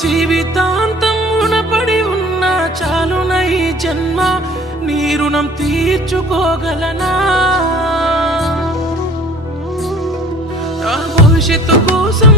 జీవితాంతం రుణపడి ఉన్న చాలున ఈ జన్మ నీ రుణం తీర్చుకోగలనా నా భవిష్యత్తు కోసం